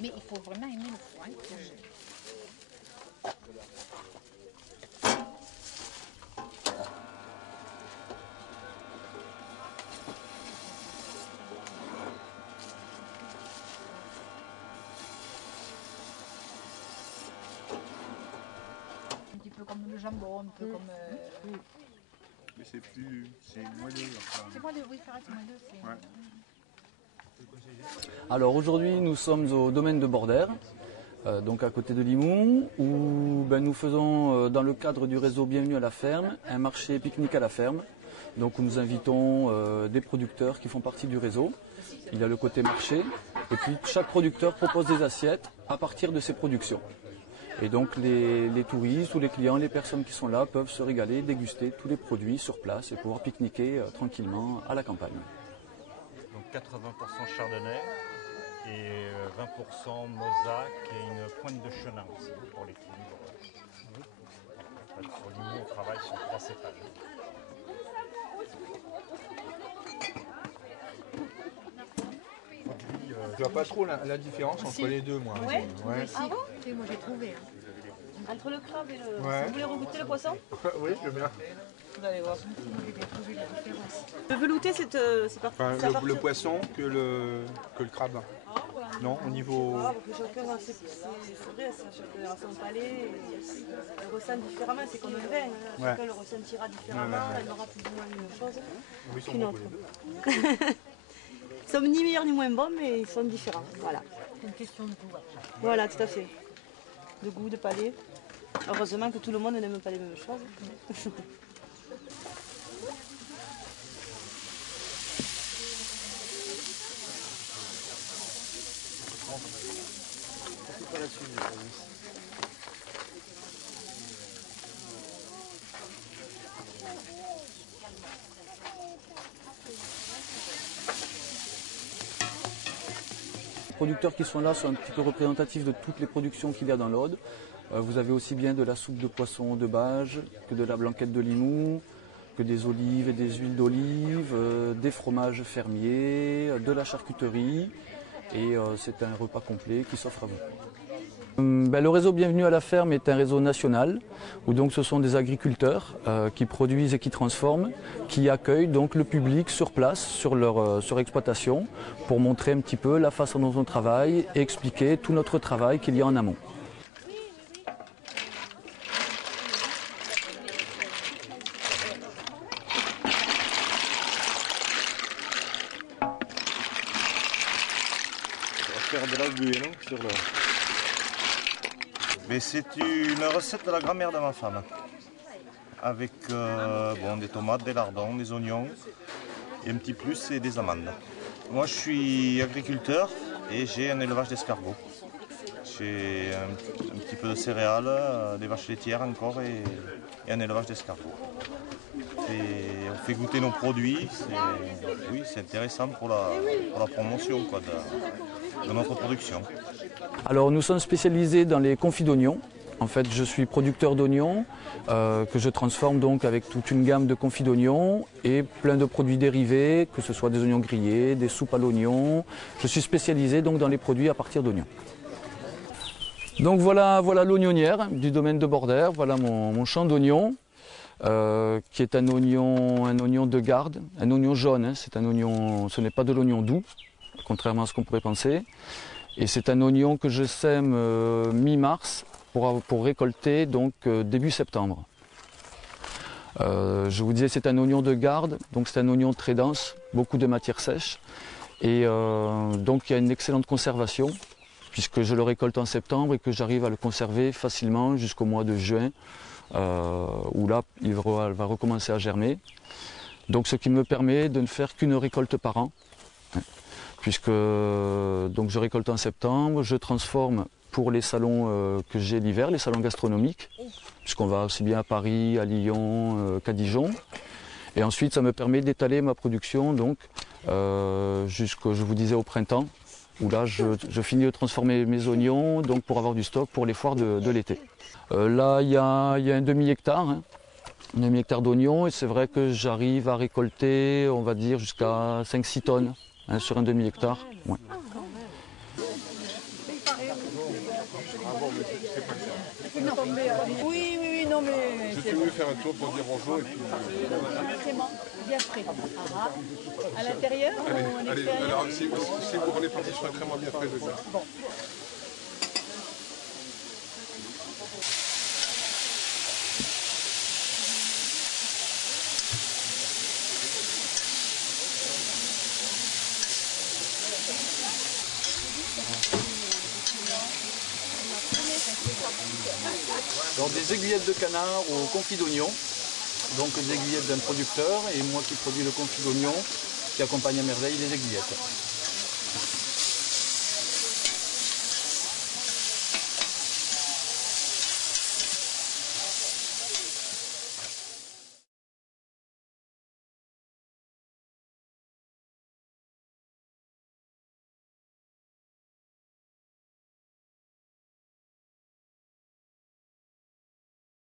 Mais il faut vraiment aimer le foin. Un petit peu comme le jambon, un peu comme... Mais c'est moelleux. C'est moelleux, oui, ça reste moelleux. Ouais. Alors aujourd'hui nous sommes au domaine de Bordère, donc à côté de Limoux, où nous faisons dans le cadre du réseau Bienvenue à la ferme, un marché pique-nique à la ferme. Donc où nous invitons des producteurs qui font partie du réseau. Il y a le côté marché, et puis chaque producteur propose des assiettes à partir de ses productions. Et donc les touristes ou les clients, les personnes qui sont là peuvent se régaler, déguster tous les produits sur place et pouvoir pique-niquer tranquillement à la campagne. Donc 80% chardonnay et 20% mosaque et une pointe de chenin aussi pour l'équilibre. En fait, sur Limoux, on travaille sur 3 cépages. Je vois pas trop la différence entre les deux, moi. Ouais. Ah bon? Moi j'ai trouvé. Entre le crabe et le... Ouais. Vous voulez regoûter le poisson? Oui, je veux bien. Vous allez voir. J'ai bien trouvé la différence. Le velouté, c'est parti. Enfin, le poisson que le crabe. Non, au niveau... Ah, parce que chacun a c'est vrai, chacun a son palais. Il ressent différemment, c'est comme le vin. Hein. Chacun le ressentira différemment, il aura plus ou moins une chose Oui, ils sont qu'une bons autre. tous les deux. Ils sont ni meilleurs ni moins bons, mais ils sont différents. Voilà. C'est une question de goût après. Voilà, tout à fait. De goût, de palais. Heureusement que tout le monde n'aime pas les mêmes choses. Les producteurs qui sont là sont un petit peu représentatifs de toutes les productions qu'il y a dans l'Aude. Vous avez aussi bien de la soupe de poisson de Bages, que de la blanquette de Limoux, que des olives et des huiles d'olive, des fromages fermiers, de la charcuterie. Et c'est un repas complet qui s'offre à vous. Le réseau Bienvenue à la ferme est un réseau national où donc ce sont des agriculteurs qui produisent et qui transforment, qui accueillent donc le public sur place, sur leur exploitation, pour montrer un petit peu la façon dont on travaille et expliquer tout notre travail qu'il y a en amont. Faire de la buée, non, sur le... Mais c'est une recette de la grand-mère de ma femme. Avec des tomates, des lardons, des oignons et un petit plus, c'est des amandes. Moi je suis agriculteur et j'ai un élevage d'escargots. J'ai un petit peu de céréales, des vaches laitières encore et un élevage d'escargots. Et on fait goûter nos produits, c'est intéressant pour la promotion de notre production. Alors nous sommes spécialisés dans les confits d'oignons. En fait, je suis producteur d'oignons que je transforme donc avec toute une gamme de confits d'oignons et plein de produits dérivés, que ce soit des oignons grillés, des soupes à l'oignon. Je suis spécialisé donc dans les produits à partir d'oignons. Donc voilà l'oignonnière du domaine de Bordère, voilà mon champ d'oignons. Qui est un oignon de garde, un oignon jaune, hein, c'est un oignon, ce n'est pas de l'oignon doux, contrairement à ce qu'on pourrait penser. Et c'est un oignon que je sème mi-mars pour récolter donc début septembre. Je vous disais c'est un oignon de garde, donc c'est un oignon très dense, beaucoup de matière sèche. Et donc il y a une excellente conservation, puisque je le récolte en septembre et que j'arrive à le conserver facilement jusqu'au mois de juin. Où là il va recommencer à germer. Donc ce qui me permet de ne faire qu'une récolte par an, puisque donc je récolte en septembre, je transforme pour les salons que j'ai l'hiver, les salons gastronomiques, puisqu'on va aussi bien à Paris, à Lyon qu'à Dijon. Et ensuite ça me permet d'étaler ma production donc jusqu'au, je vous disais, au printemps, où là je finis de transformer mes oignons donc pour avoir du stock pour les foires de l'été. Là il y a un demi-hectare, hein, un demi-hectare d'oignons, et c'est vrai que j'arrive à récolter, on va dire, jusqu'à 5-6 tonnes hein, sur un demi-hectare. Ouais. J'étais venu faire un tour pour dire bonjour et puis... Clément, bien frais. À l'intérieur ou à Allez, l'extérieur? alors si vous prenez parti sur un crème bien frais, je vais faire. Bon. Donc des aiguillettes de canard au confit d'oignon, donc des aiguillettes d'un producteur et moi qui produis le confit d'oignon qui accompagne à merveille les aiguillettes.